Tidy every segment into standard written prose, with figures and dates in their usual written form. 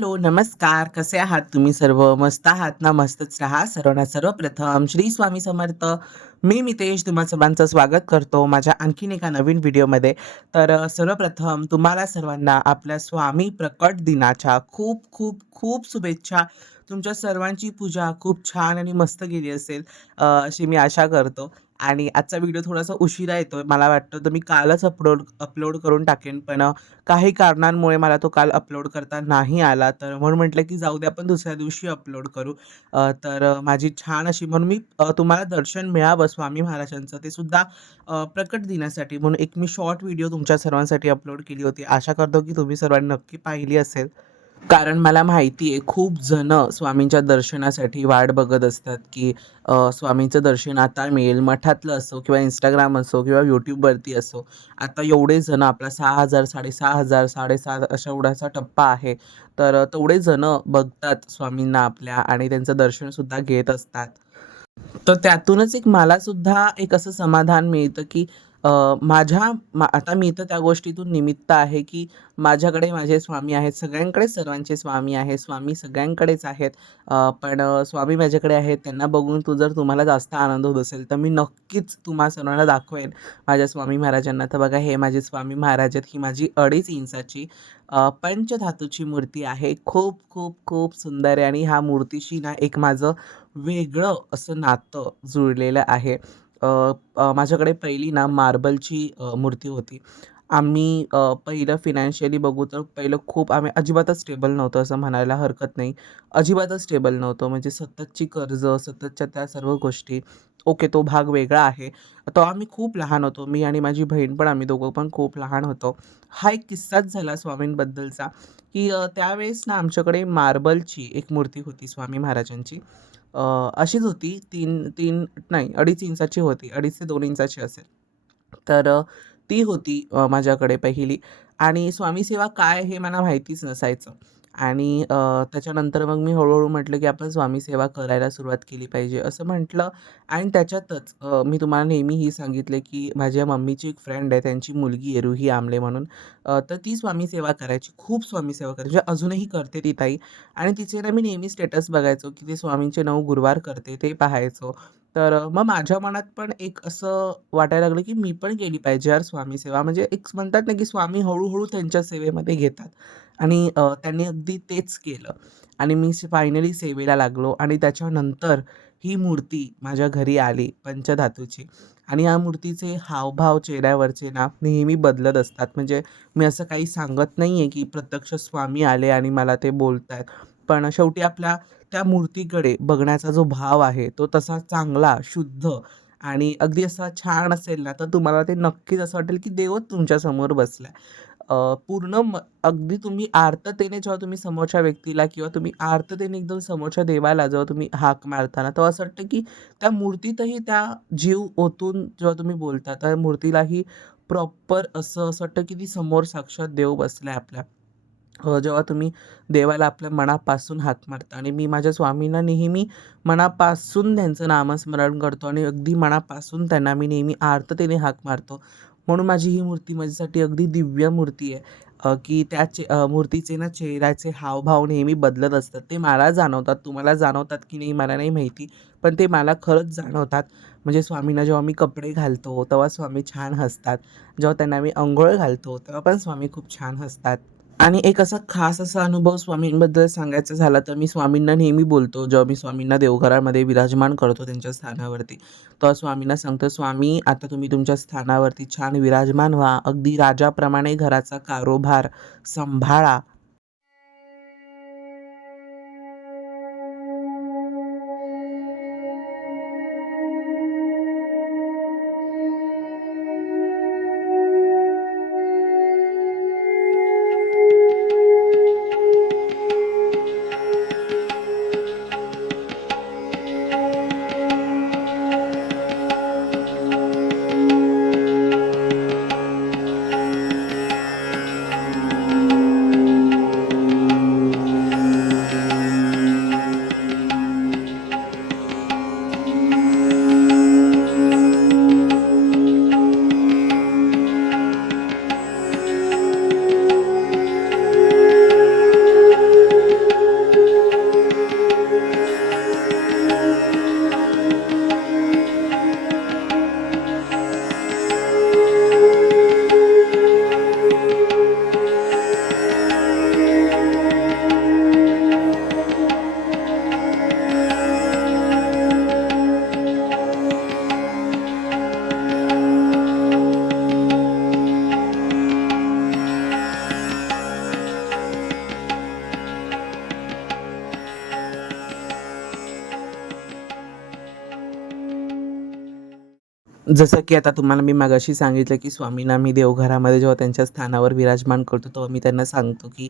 Hello, नमस्कार. कसे आहात तुम्ही सर्व? मस्त आहात ना? मस्तच राहा. सर्वांना सर्वप्रथम श्री स्वामी समर्थ. मी मितेश तुम्हा सर्वांचं स्वागत करतो माझ्या आणखीन एका नवीन व्हिडिओमध्ये. सर्वप्रथम तुम्हाला सर्वांना आपल्या स्वामी प्रकट दिनाच्या खूप खूप खूप शुभेच्छा. तुमच्या सर्वांची पूजा खूप छान आणि मस्त गेली असेल अशी मी आशा करतो. आणि आजचा व्हिडिओ थोडासा उशिरा येतोय. मला वाटतं तर मी कालच अपलोड अपलोड करून टाकेन, पण काही कारणांमुळे मला तो काल अपलोड करता नाही आला, तर म्हणून म्हटलं की जाऊ दे आपण दुसऱ्या दिवशी अपलोड करू. माझी छान अशी म्हणून मी तुम्हाला दर्शन मिळावं स्वामी महाराजांचं ते सुद्धा प्रकट दिनासाठी म्हणून एक मी शॉर्ट व्हिडिओ तुमच्या सर्वांसाठी अपलोड केली होती. आशा करतो की तुम्ही सर्वांनी नक्की पाहिली असेल. कारण मला माहिती आहे खूप जणं स्वामींच्या दर्शनासाठी वाट बघत असतात, की स्वामींचं दर्शन आता मिळेल. मठातलं असो किंवा Instagram असो किंवा YouTubeवरती असो. आता एवढे जणं आपला 6,000, 6,500, 7,500 अशा एवढासा टप्पा आहे. तेवढे जणं बघतात स्वामींना आपल्या आणि त्यांचं दर्शनसुद्धा घेत असतात. तर त्यातूनच एक मला सुद्धा एक असं समाधान मिळतं, की अ, आता मी तर त्या गोष्टीतून निमित्त आहे, की माझ्याकडे माझे स्वामी आहेत. सगळ्यांकडेच सर्वांचे स्वामी आहेत. स्वामी सगळ्यांकडेच आहेत. स्वामी माझ्याकडे आहेत. त्यांना बघून जर तुम्हाला जास्त आनंद होत असेल, तर मी नक्कीच तुम्हा सर्वांना दाखवेन माझ्या स्वामी महाराजांना. तर बघा हे माझे स्वामी महाराज आहेत. ही माझी 2.5 इंचाची पंचधातूची मूर्ती आहे. खूप, खूप, खूप सुंदर आहे आणि ह्या मूर्तीशी ना एक माझं वेगळं असं नातं जुळलेलं आहे. अ, माझ्याकडे पहिली ना मार्बलची मूर्ती होती. पहिलं फिनॅन्शियली बघू तर पहिलं खूप आम्ही अजिबातच स्टेबल नव्हतो असं म्हणायला हरकत नाही. अजिबातच स्टेबल नव्हतो म्हणजे सततची कर्ज, सततच्या त्या सर्व गोष्टी. ओके, तो भाग वेगळा आहे. तेव्हा आम्ही खूप लहान होतो. मी आणि माझी बहीण पण आम्ही दोघं पण खूप लहान होतो. हा एक किस्साच झाला स्वामींबद्दलचा, की त्यावेळेस ना आमच्याकडे मार्बलची एक मूर्ती होती स्वामी महाराजांची. अशीच होती 3 नाही 2.5 इंचाची होती. 2.5 ते 2 इंचाची असेल. ती होती माझ्याकडे पहिली आणि स्वामी सेवा काय हे मला माहितीच नसायचं आणि त्याच्यानंतर मग मी हळू म्हटलं, की आपण स्वामी सेवा करायला सुरुवात केली पाहिजे असं म्हटलं आणि त्याच्यातच मी तुम्हाला नेहमीही सांगितले, की माझ्या मम्मीची एक फ्रेंड आहे, त्यांची मुलगी आहे रुही आमले म्हणून. तर ती स्वामी सेवा करायची, खूप स्वामी सेवा करायची. म्हणजे अजूनही करते ती ताई आणि तिचे ना मी नेहमी स्टेटस बघायचो, की ते स्वामींचे 9 गुरुवार करते, ते पाहायचो. मग माझ्या मनात पण एक असं वाटायला लागलं, की मी पण केली पाहिजे यार स्वामी सेवा. म्हणजे एक म्हणतात ना, की स्वामी हळू त्यांच्या सेवेमध्ये घेतात आणि त्यांनी अगदी तेच केलं आणि मी फायनली सेवेला लागलो आणि त्याच्यानंतर ही मूर्ती माझ्या घरी आली पंचधातूची आणि या मूर्तीचे हावभाव चेहऱ्यावरचे ना नेहमी बदलत असतात. म्हणजे मी असं काही सांगत नाहीये, की प्रत्यक्ष स्वामी आले आणि मला ते बोलतायत. पण शेवटी आपल्या त्या मूर्तीकडे बघण्याचा जो भाव आहे, तो तसा चांगला, शुद्ध आणि अगदी असा छान असेल ना, तर तुम्हाला ते नक्कीच असं वाटेल, की देवच तुमच्यासमोर बसलाय. अगदी तुम्ही आर्ततेने जेव्हा तुम्ही समोरच्या व्यक्तीला किंवा तुम्ही आर्ततेने एकदम समोरच्या देवाला जेव्हा तुम्ही हाक मारता तेव्हा असं वाटतं, की त्या मूर्तीतही त्या जीव ओतून जेव्हा तुम्ही बोलता, त्या मूर्तीलाही प्रॉपर असं वाटतं, की ती समोर साक्षात देव बसलाय आपल्या. जेव्हा तुम्ही देवाला आपल्या मनापासून हाक मारता आणि मी माझ्या स्वामींना नेहमी मनापासून त्यांचं नामस्मरण करतो आणि अगदी मनापासून त्यांना मी नेहमी आर्ततेने हाक मारतो. म्हणून माझी ही मूर्ती माझ्यासाठी अगदी दिव्य मूर्ती आहे. की मूर्तीचे ना चेहऱ्याचे हावभाव नेहमी बदलत असतात. ते मला जाणवतात. तुम्हाला जाणवतात की नाही मला नाही माहिती. पण ते मला खरंच जाणवतात. म्हणजे स्वामींना जेव्हा मी कपडे घालतो, तेव्हा स्वामी छान हसतात. जेव्हा त्यांना मी अंघोळ घालतो, तेव्हा पण स्वामी खूप छान हसतात. आणि एक असा खास असा अनुभव स्वामींबद्दल सांगायचा झाला तर मी स्वामींना नेहमी बोलतो, जेव्हा मी स्वामींना देवघरामध्ये विराजमान करतो त्यांच्या स्थानावरती. तेव्हा स्वामींना सांगतो, "स्वामी आता तुम्ही तुमच्या स्थानावरती छान विराजमान व्हा. अगदी राजाप्रमाणे घराचा कारोबार सांभाळा." जसं की आता तुम्हाला मी मगाशी सांगितलं, की स्वामींना मी देवघरामध्ये जेव्हा त्यांच्या स्थानावर विराजमान करतो, तेव्हा मी त्यांना सांगतो, की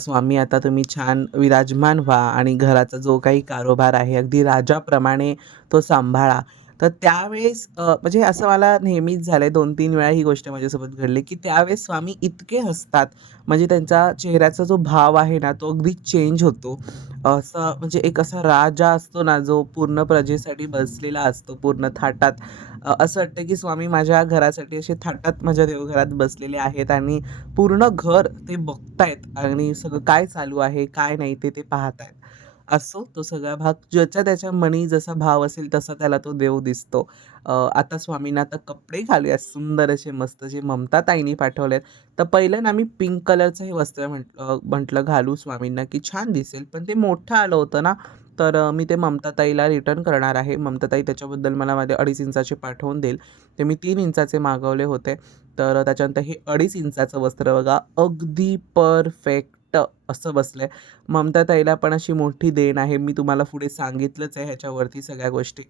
स्वामी आता तुम्ही छान विराजमान व्हा आणि घराचा जो काही कारोबार आहे, अगदी राजाप्रमाणे तो सांभाळा. तर त्यावेळेस म्हणजे असं मला नेहमीच झालंय 2-3 वेळा ही गोष्ट माझ्यासोबत घडली, की त्यावेळेस स्वामी इतके हसतात, म्हणजे त्यांचा चेहऱ्याचा जो भाव आहे ना, तो अगदी चेंज होतो. असं म्हणजे एक असा राजा असतो ना, जो पूर्ण प्रजेसाठी बसलेला असतो पूर्ण थाटात. असं वाटतं की स्वामी माझ्या घरासाठी असे थाटात माझ्या देवघरात बसलेले आहेत आणि पूर्ण घर ते बघतायत आणि सगळं काय चालू आहे, काय नाही ते पाहतायत. असो तो सगळा भाग ज्याच्या त्याच्या मनी जसा भाव असेल तसा त्याला तो देव दिसतो. आता स्वामींना आता कपडे घालूया सुंदर असे मस्त जे ममता ताईंनी पाठवलेत. तर पहिलं ना मी पिंक कलरचं हे वस्त्र म्हटलं घालू स्वामींना की छान दिसेल. पण ते मोठं आलं होतं ना, तर मी ते ममताताईला रिटर्न करणार आहे. ममताताई त्याच्याबद्दल मला माझे 2.5 इंचाचे पाठवून देईल. ते मी 3 इंचाचे मागवले होते. तर त्याच्यानंतर हे 2.5 इंचाचं वस्त्र बघा अगदी परफेक्ट असं बसलंय. ममताताईला पण अशी मोठी देण आहे. मी तुम्हाला पुढे सांगितलंच आहे ह्याच्यावरती सगळ्या गोष्टी.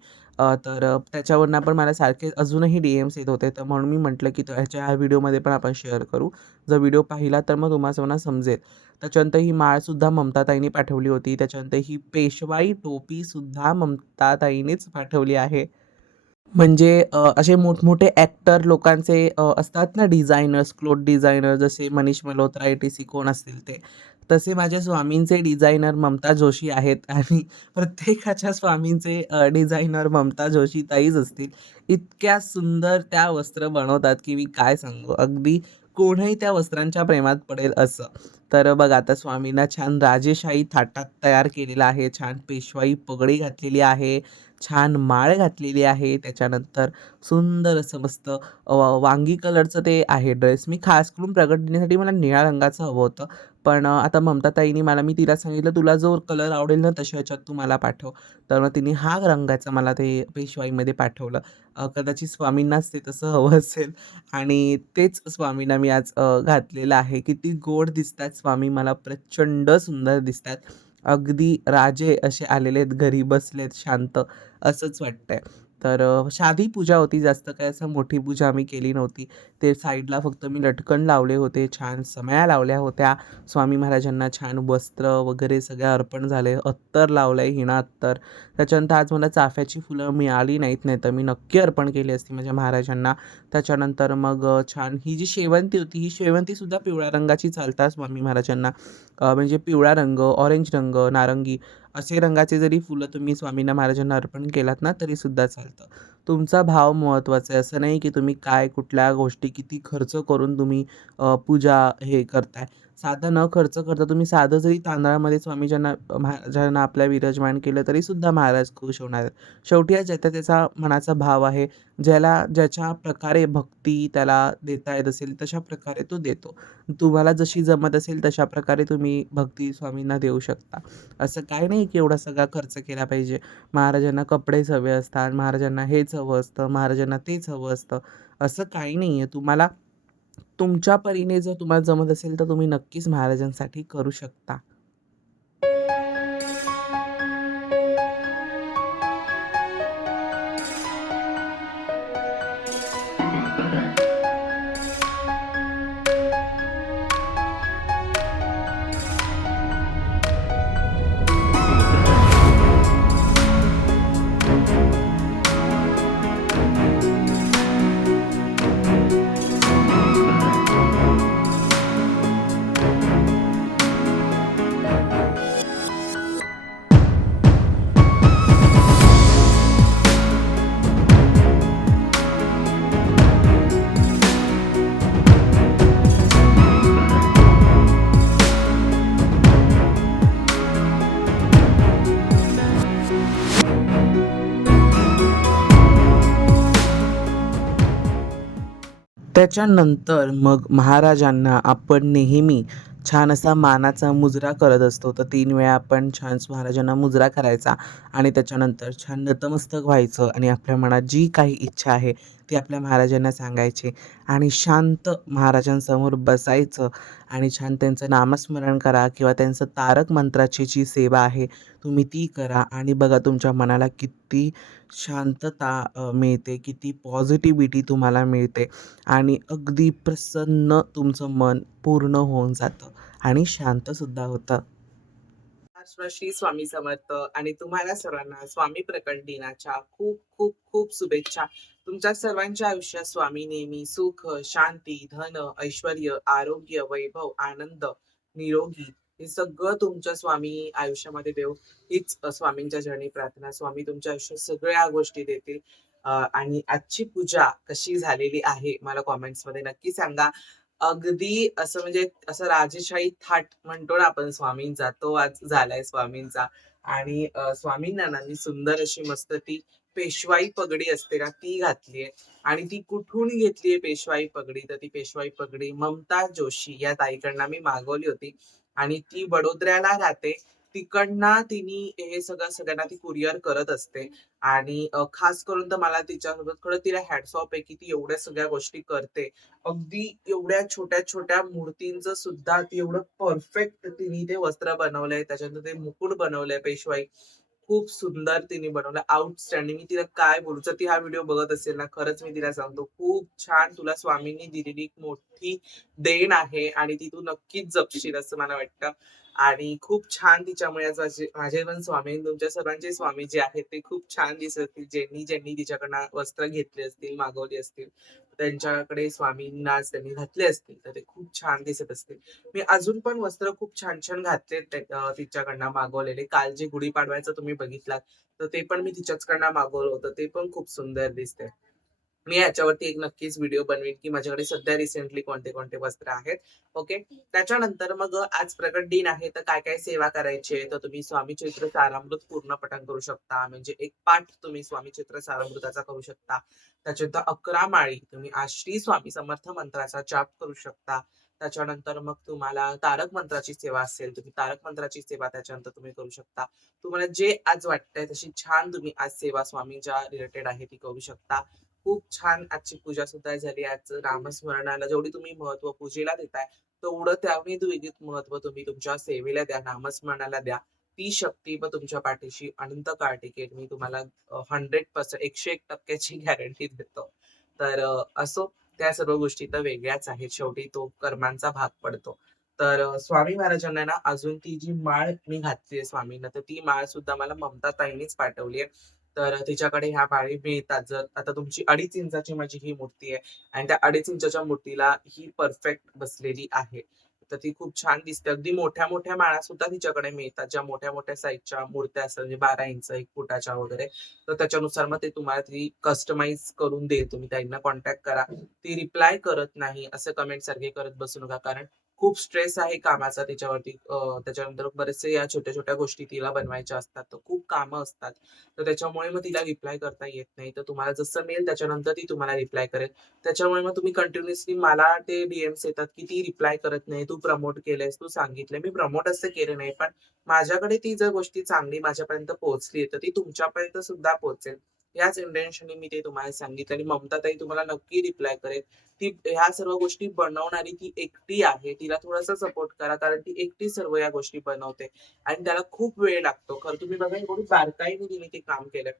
तर त्याच्यावरनं पण मला सारखे अजूनही डी-एम्स येत होते. तर म्हणून मी म्हटलं की ह्या व्हिडिओमध्ये पण आपण शेअर करू. जर व्हिडिओ पाहिला तर मग तुम्हाला समजेल. त्याच्यानंतर ही माळसुद्धा ममताताईंनी पाठवली होती. त्याच्यानंतर ही पेशवाई टोपीसुद्धा ममताताईंनीच पाठवली आहे. म्हणजे असे मोठमोठे ॲक्टर लोकांचे असतात ना डिझायनर्स, क्लोथ डिझायनर जसे मनीष मल्होत्रा, ए-टी-सी कोण असतील ते. तसे माझ्या स्वामींचे डिझायनर ममता जोशी आहेत आणि प्रत्येकाच्या स्वामींचे डिझायनर ममता जोशी ताईच असतील. इतक्या सुंदर त्या वस्त्र बनवतात, की मी काय सांगू. अगदी कोणीही त्या वस्त्रांच्या प्रेमात पडेल असं. तर बघा आता स्वामींना छान राजेशाही थाटात तयार केलेलं आहे. छान पेशवाई पगडी घातलेली आहे. छान माळ घातलेली आहे. त्याच्यानंतर सुंदर असं मस्त वांगी कलरचं ते आहे ड्रेस. मी खास करून प्रकट दिनासाठी मला निळ्या रंगाचं हवं होतं. पण आता ममताताईंनी मी तिला सांगितलं, "तुला जो कलर आवडेल ना तशा ह्याच्यात तू मला पाठव." तर मग तिने हा रंगाचं मला ते पेशवाईमध्ये पाठवलं. कदाचित स्वामींनाच ते तसं हवं असेल आणि तेच स्वामींना मी आज घातलेलं आहे. किती गोड दिसतात स्वामी मला प्रचंड सुंदर दिसतात. अगदी राजे असे आलेले आहेत घरी बसलेत शांत असंच वाटतंय. तर साधी पूजा होती जास्त काही असं मोठी पूजा आम्ही केली नव्हती. ते साईडला फक्त मी लटकन लावले होते, छान समया लावल्या होत्या. स्वामी महाराजांना छान वस्त्र वगैरे सगळे अर्पण झाले. अत्तर लावलंय हिना अत्तर. त्याच्यानंतर आज मला चाफ्याची फुलं मिळाली नाहीत, नाहीतर मी नक्की अर्पण केली असती माझ्या महाराजांना. त्याच्यानंतर मग छान ही जी शेवंती होती, ही शेवंतीसुद्धा पिवळ्या रंगाची चालतात स्वामी महाराजांना. म्हणजे पिवळा रंग, ऑरेंज रंग, नारंगी असे रंगाचे जरी फुलं तुम्ही स्वामींना महाराजांना अर्पण केलात ना, तरीसुद्धा चालतं. तुमचा भाव महत्त्वाचा आहे. असं नाही की तुम्ही काय, कुठल्या गोष्टी किती खर्च करून तुम्ही पूजा हे करताय. साधं न खर्च करता तुम्ही साधं जरी तांदळामध्ये स्वामीजींना महाराजांना आपल्या विराजमान केलं, तरीसुद्धा महाराज खुश होणार आहेत. शेवटी हा ज्याचा त्याचा मनाचा भाव आहे. ज्याला ज्याच्या प्रकारे भक्ती त्याला देता येत असेल, तशा प्रकारे तो देतो. तुम्हाला जशी जमत असेल, तशा प्रकारे तुम्ही भक्ती स्वामींना देऊ शकता. असं काही नाही की एवढा सगळा खर्च केला पाहिजे. महाराजांना कपडेच हवे असतात, महाराजांना हेच हवं असतं, महाराजांना तेच हवं असतं, असं काही नाही आहे. तुम्हाला तुमच्या परीने जर तुम्हाला जमत असेल, तर तुम्ही नक्कीच महाराजांसाठी करू शकता. त्याच्यानंतर मग महाराजांना आपण नेहमी छान असा मानाचा मुजरा करत असतो. तर 3 वेळा आपण छान महाराजांना मुजरा करायचा आणि त्याच्यानंतर छान नतमस्तक व्हायचं आणि आपल्या मनात जी काही इच्छा आहे ते आपल्या महाराजांना सांगायचे आणि शांत महाराजांसमोर बसायचं आणि छान त्यांचं नामस्मरण करा किंवा त्यांचं तारक मंत्राची जी सेवा आहे तुम्ही ती करा आणि बघा तुमच्या मनाला किती शांतता मिळते, किती पॉझिटिव्हिटी तुम्हाला मिळते आणि अगदी प्रसन्न तुमचं मन पूर्ण होऊन जातं आणि शांतसुद्धा होतं. श्री स्वामी समर्थ आणि तुम्हाला सर्वांना स्वामी प्रकट दिनाच्या खूप खूप खूप शुभेच्छा. तुमच्या सर्वांच्या आयुष्यात स्वामी नेहमी सुख, शांती, धन, ऐश्वर्य, आरोग्य, वैभव, आनंद, निरोगी हे सगळं तुमच्या स्वामी आयुष्यामध्ये देव हीच स्वामींच्या चरणी प्रार्थना. स्वामी तुमच्या आयुष्यात सगळ्या गोष्टी देतील. आणि आजची पूजा कशी झालेली आहे मला कॉमेंट्स मध्ये नक्की सांगा. अगदी असं म्हणजे असं राजेशाही थाट म्हणतो ना आपण स्वामींचा, तो आज झालाय स्वामींचा. आणि स्वामींना ना मी सुंदर अशी मस्त ती पेशवाई पगडी असते ना ती घातलीये. आणि ती कुठून घेतलीये पेशवाई पगडी, तर ती पेशवाई पगडी ममता जोशी या ताईकडनं मी मागवली होती आणि ती वडोदऱ्याला राहते. तिकडनं तिने हे सगळं सगळ्यांना ती कुरिअर करत असते. आणि खास करून तर मला तिच्यासोबत खरं तिला हॅट्स ऑफ आहे की ती एवढ्या सगळ्या गोष्टी करते. अगदी एवढ्या छोट्या-छोट्या मूर्तींचं सुद्धा ती एवढं परफेक्ट तिने ते वस्त्र बनवलंय. त्याच्यानंतर ते मुकुट बनवलंय पेशवाई. खूप सुंदर तिने बनवलं. आउटस्टँडिंग. मी तिला काय बोलू? जर ती हा व्हिडिओ बघत असेल ना, खरंच मी तिला सांगतो, खूप छान तुला स्वामींनी दिलेली एक मोठी देण आहे आणि ती तू नक्कीच जपशील असं मला वाटतं. आणि खूप छान तिच्यामुळे आज माझे पण स्वामी, तुमच्या सर्वांचे स्वामी जे आहेत ते खूप छान दिसत असतील. ज्यांनी तिच्याकडनं वस्त्र घेतले असतील, मागवली असतील, त्यांच्याकडे स्वामींना आज त्यांनी घातले असतील, तर ते खूप छान दिसत असतील. मी अजून पण वस्त्र खूप छान-छान घातलेत तिच्याकडनं मागवलेले. काल जे गुढीपाडव्याचं तुम्ही बघितलात, तर ते पण मी तिच्याचकडनं मागवलं होतं. ते पण खूप सुंदर दिसतंय. मी याच्यावरती एक नक्कीच व्हिडिओ बनवेन, की माझ्याकडे सध्या रिसेंटली कोणते-कोणते वस्त्र आहेत. ओके. त्याच्यानंतर मग आज प्रकट दिन आहे, तर काय-काय सेवा करायची आहे, तर तुम्ही स्वामी चरित्र सारामृत पूर्ण पठण करू शकता. म्हणजे एक पाठ तुम्ही स्वामी चरित्र सारामृताचा करू शकता. त्याच्यानंतर 11 माळी तुम्ही आज श्री स्वामी समर्थ मंत्राचा जाप करू शकता. त्याच्यानंतर मग तुम्हाला तारक मंत्राची सेवा असेल, तुम्ही तारक मंत्राची सेवा त्याच्यानंतर तुम्ही करू शकता. तुम्हाला जे आज वाटतंय तशी छान तुम्ही आज सेवा स्वामींच्या रिलेटेड आहे ती करू शकता. खूप छान आजची पूजा सुद्धा झाली. आज नामस्मरणाला जेवढी तुम्ही महत्त्व पूजेला देताय, तेवढं त्याहूनही द्विगुणित महत्त्व तुम्ही तुमच्या सेवेला द्या, नामस्मरणाला द्या. ती शक्ती मग तुमच्या पाठीशी अनंत काळ टिकेल. मी तुम्हाला 100% 101% ची गॅरंटी देतो. तर असो त्या सर्व गोष्टी तर वेगळ्याच आहेत. शेवटी तो कर्मांचा भाग पडतो. तर स्वामी महाराजांना ना अजून ती जी माळ मी घातली स्वामींना, तर ती माळ सुद्धा मला ममता ताईंनीच पाठवली आहे. तर तिच्याकडे ह्या माळी मिळतात. जर आता तुमची 2.5 इंचाची माझी ही मूर्ती आहे आणि त्या 2.5 इंचाच्या मूर्तीला ही परफेक्ट बसलेली आहे. तर ती खूप छान दिसते. अगदी मोठ्या-मोठ्या माळा सुद्धा तिच्याकडे मिळतात. ज्या मोठ्या-मोठ्या साइजच्या मूर्त्या असतात म्हणजे 12 इंच, 1 फुटाच्या वगैरे. तर त्याच्यानुसार मग ते तुम्हाला ती कस्टमाइज करून देईल. तुम्ही त्यांना कॉन्टॅक्ट करा. ती रिप्लाय करत नाही, असं कमेंट सारखे करत बसू नका. कारण खूप स्ट्रेस आहे कामाचा तिच्यावरती. त्याच्यानंतर बरेचसे या छोट्या-छोट्या गोष्टी तिला बनवायच्या असतात. तर खूप कामं असतात. तर त्याच्यामुळे मग तिला रिप्लाय करता येत नाही. तर तुम्हाला जसं मिळेल त्याच्यानंतर ती तुम्हाला रिप्लाय करेल. त्याच्यामुळे मग तुम्ही कंटिन्युअसली मला ते डीएम्स येतात, की ती रिप्लाय करत नाही. तू प्रमोट केलंयस, तू सांगितलंय. मी प्रमोट असं केलं नाही, पण माझ्याकडे ती जर गोष्टी चांगली माझ्यापर्यंत पोहोचली, तर ती तुमच्यापर्यंत सुद्धा पोहोचेल. याच इंटेन्शननी मी ते तुम्हाला सांगितलं आणि ममताताई तुम्हाला नक्की रिप्लाय करेल. ती ह्या सर्व गोष्टी बनवणारी ती एकटी आहे. तिला थोडासा सपोर्ट करा, कारण ती एकटी सर्व या गोष्टी बनवते आणि त्याला खूप वेळ लागतो. खरं तुम्ही बघा एवढी बारकाईने तिने ते काम केलंय.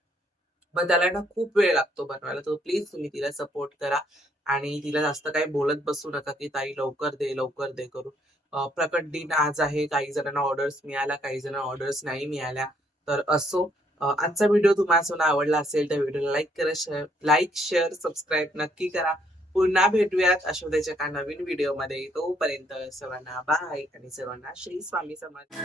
मग त्याला ना खूप वेळ लागतो बनवायला. तर प्लीज तुम्ही तिला सपोर्ट करा आणि तिला जास्त काही बोलत बसू नका, की "ताई लवकर दे" करून. प्रकट दिन आज आहे. काही जणांना ऑर्डर्स मिळाल्या, काही जणांना ऑर्डर्स नाही मिळाल्या. तर असो. आजचा व्हिडिओ तुम्हाला आवडला असेल, तर व्हिडिओला शेअर, सबस्क्राईब नक्की करा. पुन्हा भेटूयात अशोदेच्या एका नवीन व्हिडिओमध्ये. तोपर्यंत सर्वांना बाय आणि सर्वांना श्री स्वामी समर्थ.